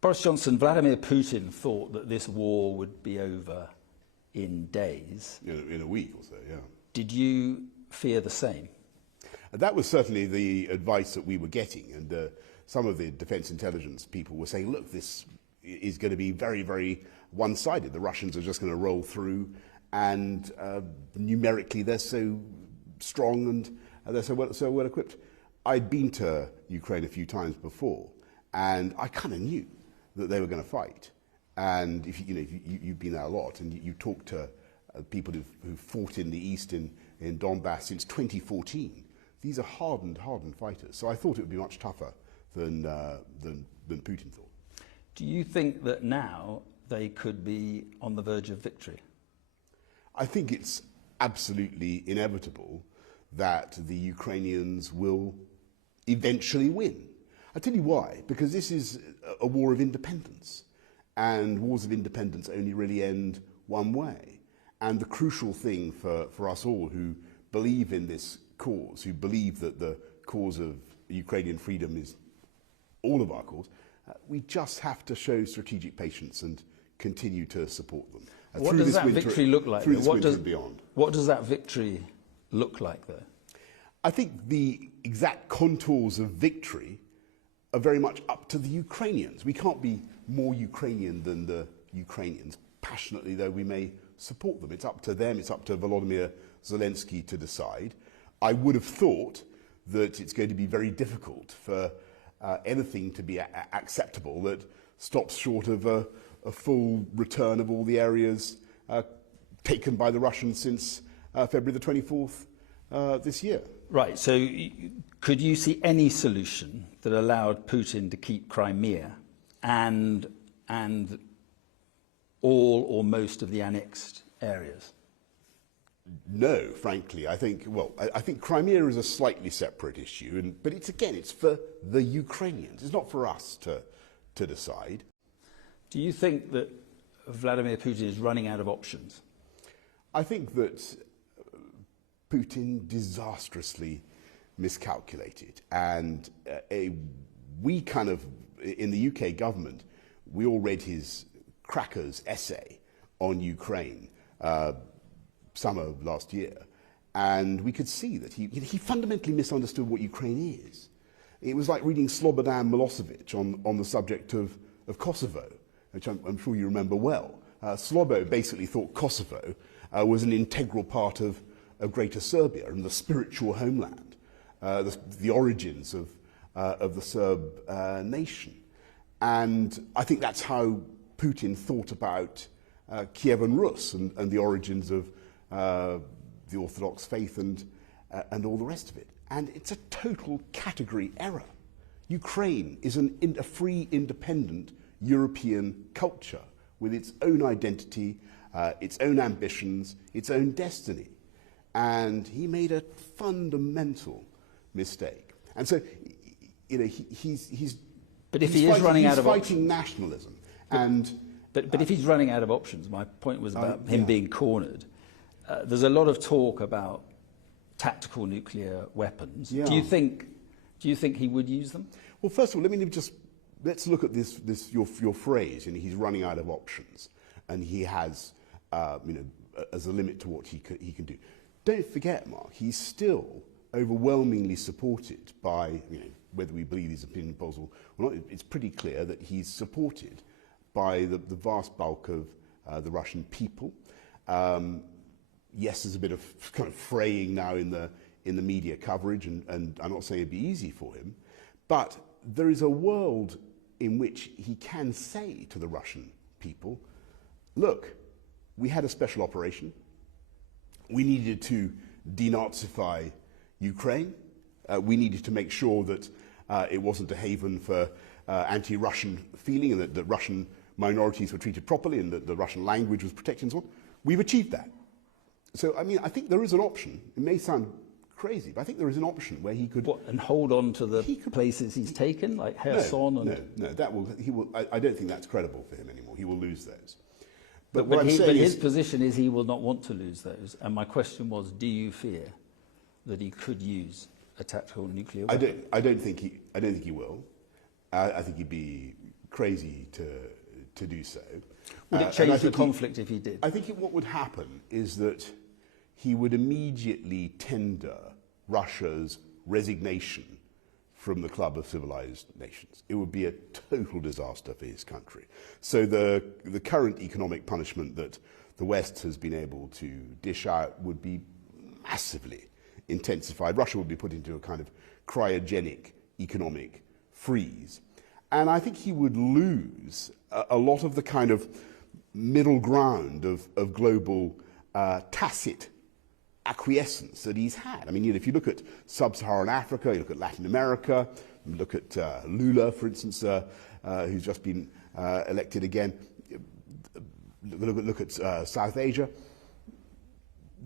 Boris Johnson, Vladimir Putin thought that this war would be over in days. In a week or so, yeah. Did you fear the same? That was certainly the advice that we were getting, and some of the defence intelligence people were saying, look, this is going to be very, very one-sided. The Russians are just going to roll through, and numerically they're so strong and they're so well equipped. I'd been to Ukraine a few times before, and I kind of knew that they were going to fight. And if you've been there a lot, and you talk to people who've fought in the east in Donbass since 2014. These are hardened fighters. So I thought it would be much tougher than Putin thought. Do you think that now they could be on the verge of victory? I think it's absolutely inevitable that the Ukrainians will eventually win. I'll tell you why. Because this is a war of independence. And wars of independence only really end one way. And the crucial thing for us all who believe in this cause, who believe that the cause of Ukrainian freedom is all of our cause, we just have to show strategic patience and continue to support them. What does that victory look like? Through this winter and beyond. What does that victory look like, though? I think the exact contours of victory are very much up to the Ukrainians. We can't be more Ukrainian than the Ukrainians, passionately though we may support them. It's up to them, it's up to Volodymyr Zelensky to decide. I would have thought that it's going to be very difficult for anything to be acceptable that stops short of a full return of all the areas taken by the Russians since February the 24th this year. Right, so could you see any solution that allowed Putin to keep Crimea and all or most of the annexed areas? No, frankly. I think Crimea is a slightly separate issue, but it's for the Ukrainians. It's not for us to decide. Do you think that Vladimir Putin is running out of options? I think that Putin disastrously miscalculated, and we kind of, in the UK government, we all read his Crackers essay on Ukraine summer of last year, and we could see that he fundamentally misunderstood what Ukraine is. It was like reading Slobodan Milosevic on the subject of Kosovo, which I'm sure you remember well. Slobo basically thought Kosovo was an integral part of Greater Serbia and the spiritual homeland, the origins of the Serb nation. And I think that's how Putin thought about Kievan Rus and the origins of the Orthodox faith and all the rest of it. And it's a total category error. Ukraine is a free, independent European culture with its own identity, its own ambitions, its own destiny. And he made a fundamental mistake. And so, he's But if he is running out of fighting nationalism. But if he's running out of options, my point was about him being cornered. There's a lot of talk about tactical nuclear weapons. Yeah. Do you think he would use them? Well, first of all, let's look at your phrase. He's running out of options, and he has, as a limit to what he can do. Don't forget, Mark, he's still overwhelmingly supported by, whether we believe his opinion polls or not, it's pretty clear that he's supported by the vast bulk of the Russian people. Yes, there's a bit of kind of fraying now in the media coverage, and I'm not saying it'd be easy for him, but there is a world in which he can say to the Russian people, look, we had a special operation. We needed to denazify Ukraine. We needed to make sure that it wasn't a haven for anti-Russian feeling, and that Russian minorities were treated properly, and that the Russian language was protected and so on. We've achieved that. So, I think there is an option. It may sound crazy, but I think there is an option where he could... What, and hold on to the places he's taken, like Kherson? No, I don't think that's credible for him anymore. He will lose those. But his position is he will not want to lose those. And my question was, do you fear that he could use a tactical nuclear weapon? I don't think he will. I think he'd be crazy to do so. Would it change the conflict if he did? I think what would happen is that he would immediately tender Russia's resignation from the club of civilized nations. It would be a total disaster for his country. So the current economic punishment that the West has been able to dish out would be massively intensified. Russia would be put into a kind of cryogenic economic freeze. And I think he would lose a lot of the kind of middle ground of global tacit acquiescence that he's had. I mean, if you look at sub-Saharan Africa, you look at Latin America, you look at Lula, for instance, who's just been elected again, look at South Asia,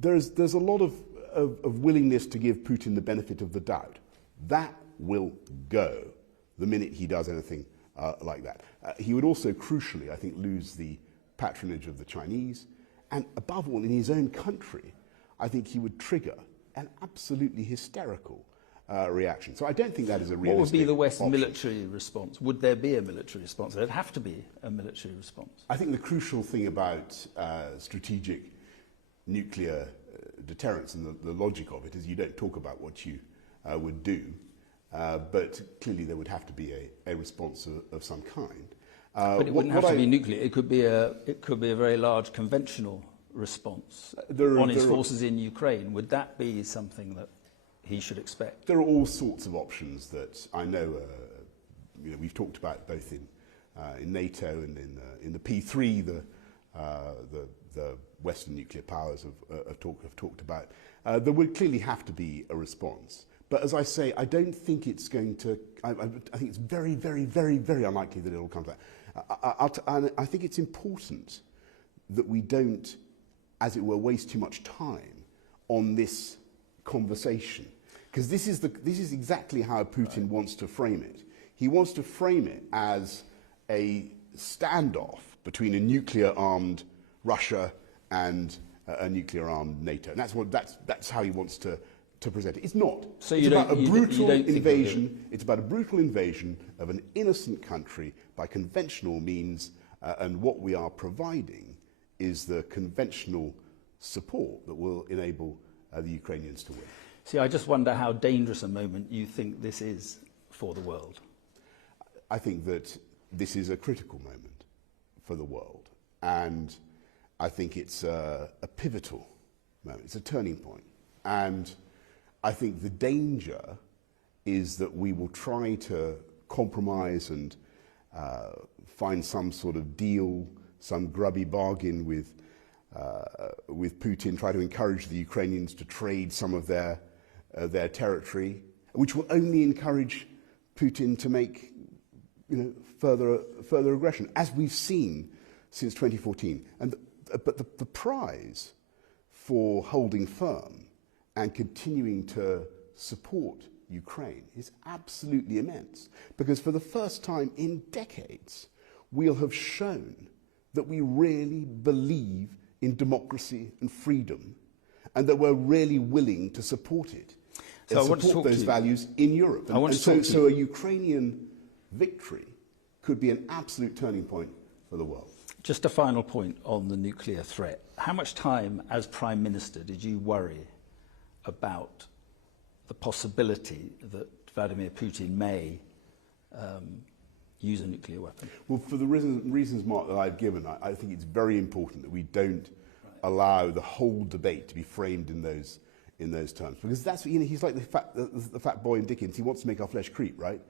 there's a lot of willingness to give Putin the benefit of the doubt. That will go the minute he does anything like that. He would also, crucially, I think, lose the patronage of the Chinese, and above all, in his own country, I think he would trigger an absolutely hysterical reaction. So I don't think that is a realistic What would be the West's option. military response? Would there be a military response? There'd have to be a military response. I think the crucial thing about strategic nuclear deterrence and the logic of it is you don't talk about what you would do, but clearly there would have to be a response of some kind. But it wouldn't have to be nuclear. It could be a very large conventional response on his forces in Ukraine. Would that be something that he should expect? There are all sorts of options that I know. We've talked about both in NATO and in the P3. The Western nuclear powers have talked about. There would clearly have to be a response. But as I say, I don't think it's going to. I think it's very, very, very, very unlikely that it will come to that. I think it's important that we don't, as it were, waste too much time on this conversation, because this is exactly how Putin wants to frame it. He wants to frame it as a standoff between a nuclear-armed Russia and a nuclear-armed NATO, and that's how he wants to present it. It's not. So it's about a brutal invasion. It's about a brutal invasion of an innocent country by conventional means, and what we are providing is the conventional support that will enable the Ukrainians to win. See, I just wonder how dangerous a moment you think this is for the world. I think that this is a critical moment for the world, and I think it's a pivotal moment. It's a turning point, and I think the danger is that we will try to compromise and find some sort of deal, some grubby bargain with Putin, try to encourage the Ukrainians to trade some of their territory, which will only encourage Putin to make further aggression, as we've seen since 2014. But the prize for holding firm and continuing to support Ukraine is absolutely immense, because for the first time in decades, we'll have shown that we really believe in democracy and freedom, and that we're really willing to support it, so and support those values in Europe. So a Ukrainian victory could be an absolute turning point for the world. Just a final point on the nuclear threat. How much time, as Prime Minister, did you worry about the possibility that Vladimir Putin may use a nuclear weapon? Well, for the reasons, Mark, that I've given, I think it's very important that we don't allow the whole debate to be framed in those terms, because that's he's like the fat boy in Dickens. He wants to make our flesh creep, right?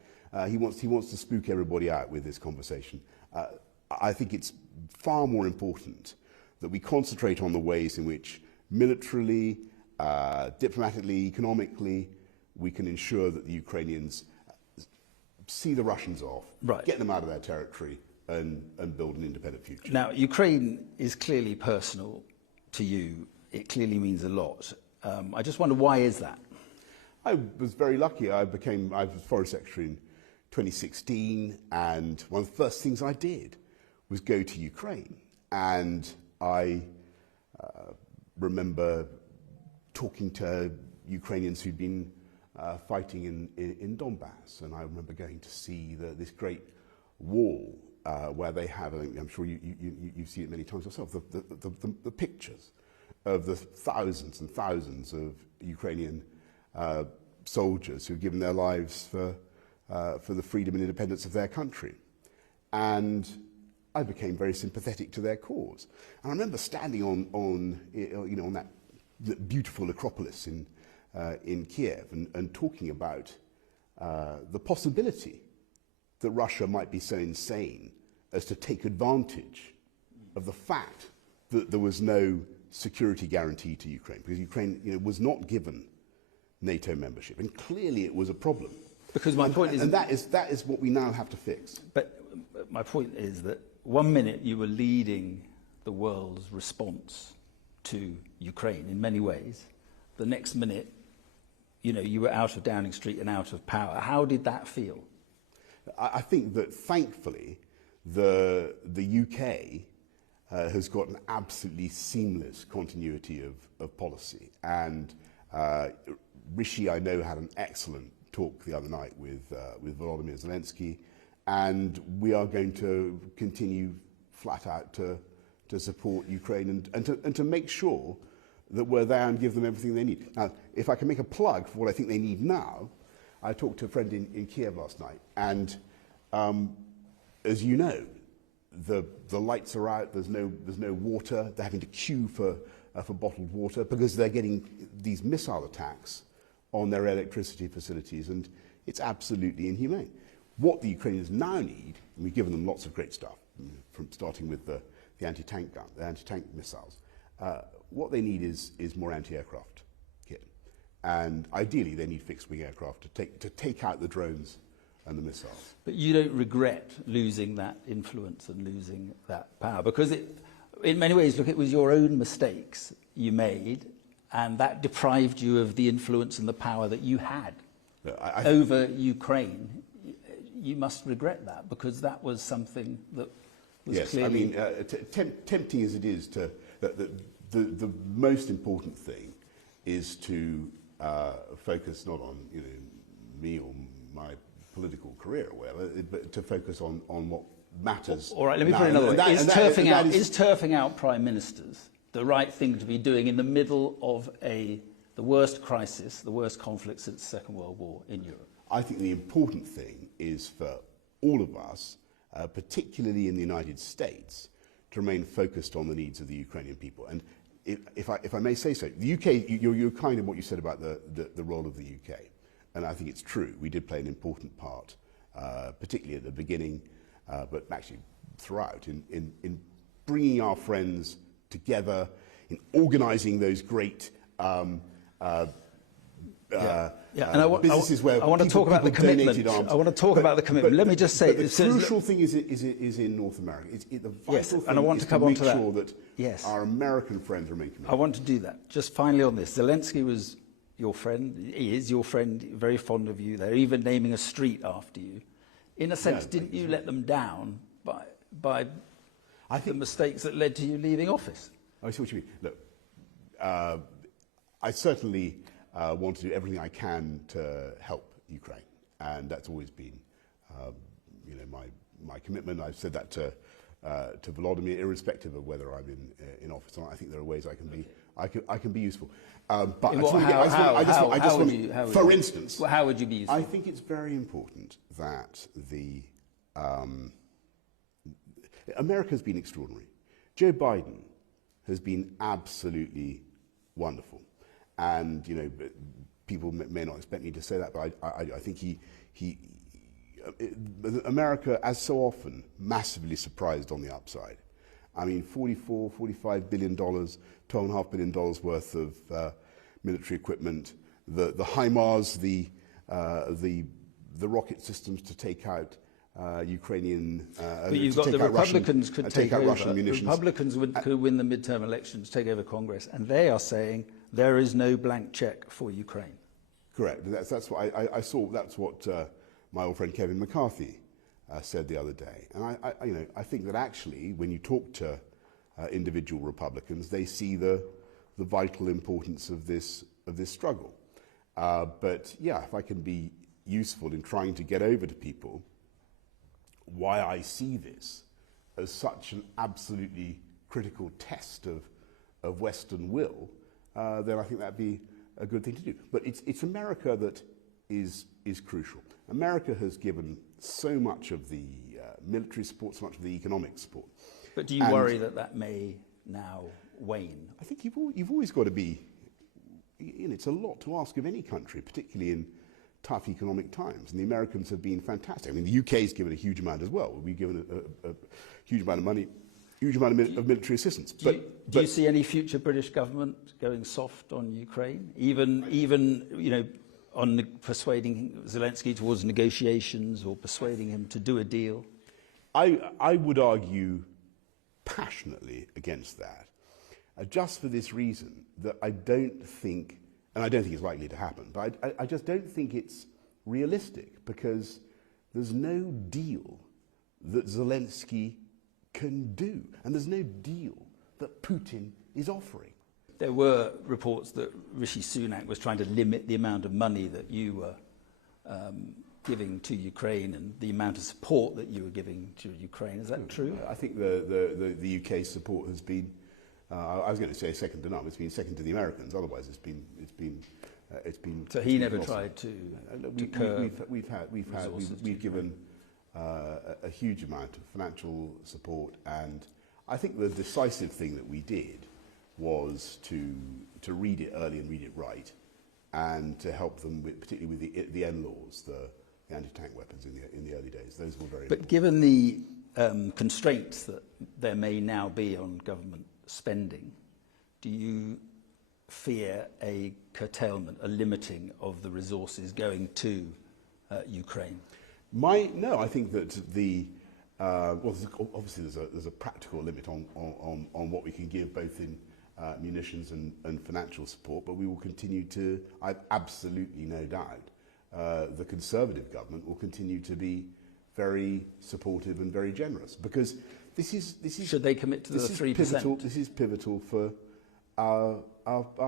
He wants to spook everybody out with this conversation. I think it's far more important that we concentrate on the ways in which militarily, diplomatically, economically, we can ensure that the Ukrainians see the Russians off, get them out of their territory, and build an independent future. Now, Ukraine is clearly personal to you. It clearly means a lot. I just wonder, why is that? I was very lucky. I was Foreign Secretary in 2016, and one of the first things I did was go to Ukraine. And I remember talking to Ukrainians who'd been fighting in Donbass, and I remember going to see this great wall where they have, I'm sure you've seen it many times yourself, the pictures of the thousands and thousands of Ukrainian soldiers who've given their lives for the freedom and independence of their country. And I became very sympathetic to their cause. And I remember standing on that beautiful Acropolis in Kiev and talking about the possibility that Russia might be so insane as to take advantage of the fact that there was no security guarantee to Ukraine, because Ukraine was not given NATO membership, and clearly it was a problem. Because my point is, and that is what we now have to fix. But my point is that 1 minute you were leading the world's response to Ukraine in many ways. The next minute, you were out of Downing Street and out of power. How did that feel? I think that thankfully the UK has got an absolutely seamless continuity of policy. And Rishi, I know, had an excellent talk the other night with Volodymyr Zelensky, and we are going to continue flat out to support Ukraine and to make sure that we're there and give them everything they need. Now, if I can make a plug for what I think they need now, I talked to a friend in Kiev last night, and as you know, the lights are out. There's no water. They're having to queue for bottled water because they're getting these missile attacks on their electricity facilities, and it's absolutely inhumane. What the Ukrainians now need, and we've given them lots of great stuff, from starting with the anti-tank gun, the anti-tank missiles. What they need is more anti-aircraft kit, and ideally they need fixed-wing aircraft to take out the drones and the missiles. But you don't regret losing that influence and losing that power, because in many ways, look, it was your own mistakes you made, and that deprived you of the influence and the power that you had over Ukraine. You must regret that, because that was something that was clearly... Yes, I mean, tempting as it is to... The most important thing is to focus not on me or my political career or whatever, but to focus on what matters. All right, let me put it another way. Is turfing out prime ministers the right thing to be doing in the middle of the worst crisis, the worst conflict since the Second World War in Europe? I think the important thing is for all of us, particularly in the United States, to remain focused on the needs of the Ukrainian people. And if I may say so, the UK, you're kind of what you said about the role of the UK. And I think it's true. We did play an important part, particularly at the beginning, but actually throughout, in bringing our friends together, in organising those great businesses where I want to talk about the commitment. I want to talk about the commitment. Let me just say, the crucial thing is in North America. The vital thing and I want to come on to make sure that our American friends remain committed. I want to do that. Just finally on this, Zelensky was your friend. He is your friend. Very fond of you. They're even naming a street after you. In a sense, didn't you let them down by the mistakes that led to you leaving office? I see what you mean. Look, I certainly want to do everything I can to help Ukraine, and that's always been, my commitment. I've said that to Volodymyr, irrespective of whether I'm in office or not. I think there are ways I can be I can be useful. But for instance, how would you be useful? I think it's very important that America's been extraordinary. Joe Biden has been absolutely wonderful. And, people may not expect me to say that, but I think America, as so often, massively surprised on the upside. I mean, $45 billion, $12.5 billion worth of military equipment, the HIMARS, the rocket systems to take out Ukrainian. But you've got the Republicans could take out over. Russian munitions. Republicans could win the midterm elections, take over Congress, and they are saying there is no blank check for Ukraine. Correct. That's what I saw. That's what my old friend Kevin McCarthy said the other day. And I think that actually, when you talk to individual Republicans, they see the vital importance of this struggle. But yeah, if I can be useful in trying to get over to people why I see this as such an absolutely critical test of Western will, then I think that'd be a good thing to do. But it's America that is crucial. America has given so much of the military support, so much of the economic support. But do you worry that that may now wane? I think you've always got to be, it's a lot to ask of any country, particularly in tough economic times. And the Americans have been fantastic. I mean, the UK's given a huge amount as well. We've given a huge amount of money, huge amount of military assistance. Do you see any future British government going soft on Ukraine, even on persuading Zelensky towards negotiations or persuading him to do a deal? I would argue passionately against that, just for this reason, that I don't think, and I don't think it's likely to happen, but I just don't think it's realistic, because there's no deal that Zelensky can do, and there's no deal that Putin is offering. There were reports that Rishi Sunak was trying to limit the amount of money that you were giving to Ukraine and the amount of support that you were giving to Ukraine. Is that true? I think the UK's support has been, I was going to say second to none. It's been second to the Americans. Otherwise, it's been. So he never tried to curb we've given a huge amount of financial support, and I think the decisive thing that we did was to read it early and read it right, and to help them particularly with the NLAWs, the anti-tank weapons in the early days. Those were very important. But given the constraints that there may now be on government spending, do you fear a curtailment, a limiting of the resources going to Ukraine? No, I think that obviously there's a practical limit on what we can give, both in munitions and financial support, but we will continue to, I've absolutely no doubt, the Conservative government will continue to be very supportive and very generous, because this is should they commit to the 3%? This is pivotal for our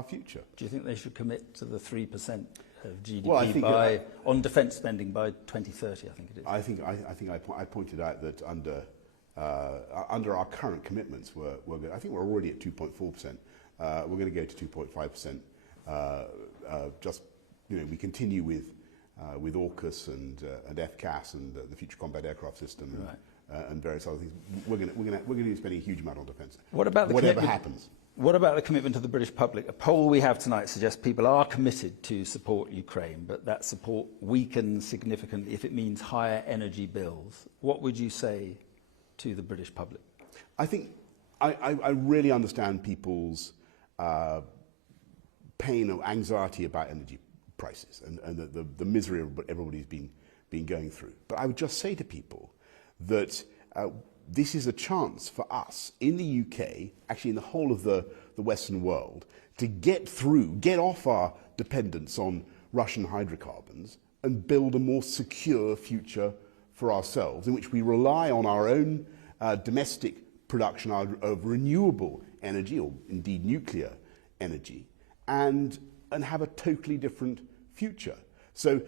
future. Do you think they should commit to the 3% of GDP on defence spending by 2030? I think it is. I pointed out that under our current commitments, we're good. I think we're already at 2.4%. We're going to go to 2.5%. We continue with AUKUS and FCAS and the Future Combat Aircraft System, right, and various other things. We're going to be spending a huge amount on defence. Whatever happens. What about the commitment to the British public? A poll we have tonight suggests people are committed to support Ukraine, but that support weakens significantly if it means higher energy bills. What would you say to the British public? I think I really understand people's pain or anxiety about energy prices and the misery everybody's been going through. But I would just say to people that this is a chance for us in the UK, actually in the whole of the Western world, to get off our dependence on Russian hydrocarbons and build a more secure future for ourselves, in which we rely on our own domestic production of renewable energy, or indeed nuclear energy, and have a totally different future. So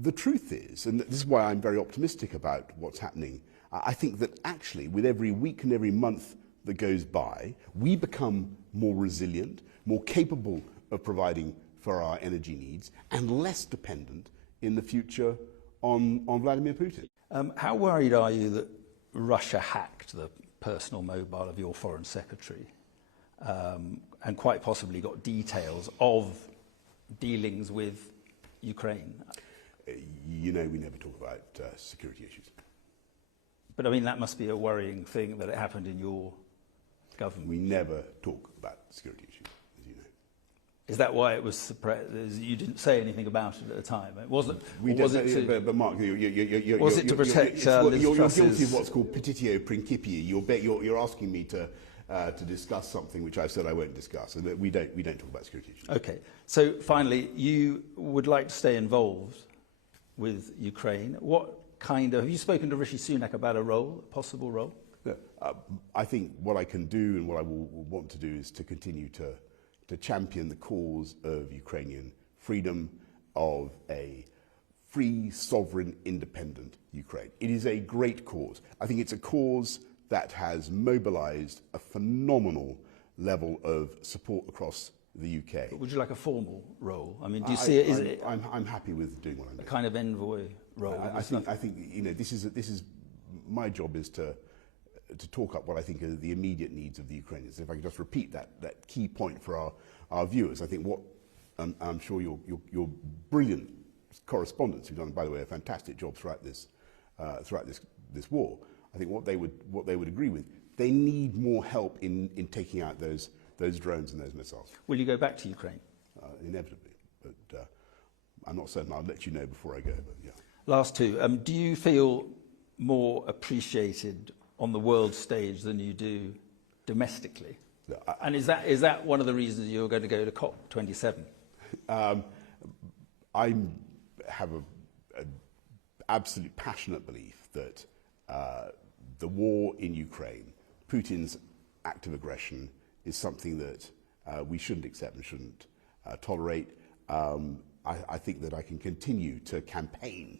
the truth is, and this is why I'm very optimistic about what's happening, I think that actually with every week and every month that goes by, we become more resilient, more capable of providing for our energy needs, and less dependent in the future on Vladimir Putin. How worried are you that Russia hacked the personal mobile of your Foreign Secretary and quite possibly got details of dealings with Ukraine? We never talk about security issues. But I mean, that must be a worrying thing that it happened in your government. We never talk about security issues, as you know. Is that why it was suppressed? You didn't say anything about it at the time. It wasn't. But Mark, was it to protect Liz you're Truss's... guilty of what's called petitio principii. You're asking me to discuss something which I've said I won't discuss, and we don't talk about security issues. Okay. So finally, you would like to stay involved with Ukraine. Have you spoken to Rishi Sunak about a possible role? I think what I can do and what I will want to do is to continue to champion the cause of Ukrainian freedom, of a free, sovereign, independent Ukraine. It is a great cause. I think it's a cause that has mobilized a phenomenal level of support across the UK. But would you like a formal role? I mean, do you see it? Is it I'm happy with doing what I'm doing. a kind of envoy role? I think you know, this is my job is to talk up what I think are the immediate needs of the Ukrainians. If I can just repeat that key point for our viewers, I think what I'm sure your brilliant correspondents who've done, by the way, a fantastic job throughout this war. I think what they would agree with, they need more help in taking out those drones and those missiles. Will you go back to Ukraine? Inevitably, but I'm not certain. I'll let you know before I go. But yeah. Last two. Do you feel more appreciated on the world stage than you do domestically? No, and is that one of the reasons you're going to go to COP27? I have an absolute passionate belief that the war in Ukraine, Putin's act of aggression, is something that we shouldn't accept and shouldn't tolerate. I think that I can continue to campaign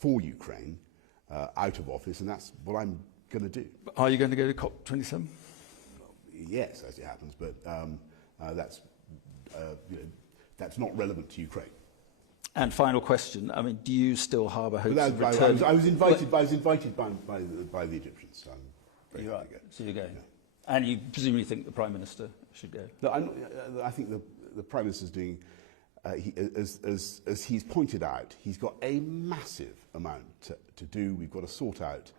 for Ukraine out of office, and that's what I'm going to do. But are you going to go to COP27? Yes, as it happens, but that's not relevant to Ukraine. And final question, I mean, do you still harbour hopes of returning? I was invited by the Egyptians, so I'm very happy to go. So you go. Yeah. And you presumably think the Prime Minister should go? No, I think the Prime Minister's doing, as he's pointed out, he's got a massive amount to do. We've got to sort out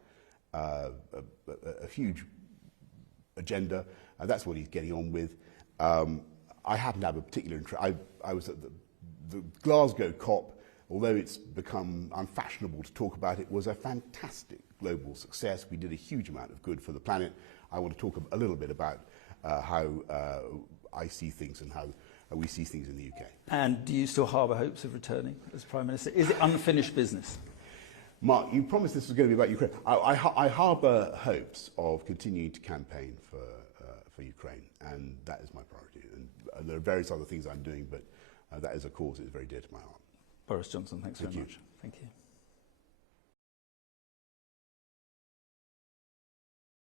a huge agenda, and that's what he's getting on with. I happen to have a particular interest. I was at the Glasgow COP, although it's become unfashionable to talk about it, was a fantastic global success. We did a huge amount of good for the planet. I want to talk a little bit about how I see things and how we see things in the UK. And do you still harbour hopes of returning as Prime Minister? Is it unfinished business? Mark, you promised this was going to be about Ukraine. I harbour hopes of continuing to campaign for Ukraine, and that is my priority. And there are various other things I'm doing, but that is a cause that is very dear to my heart. Boris Johnson, thanks very much. Thank you. Thank you.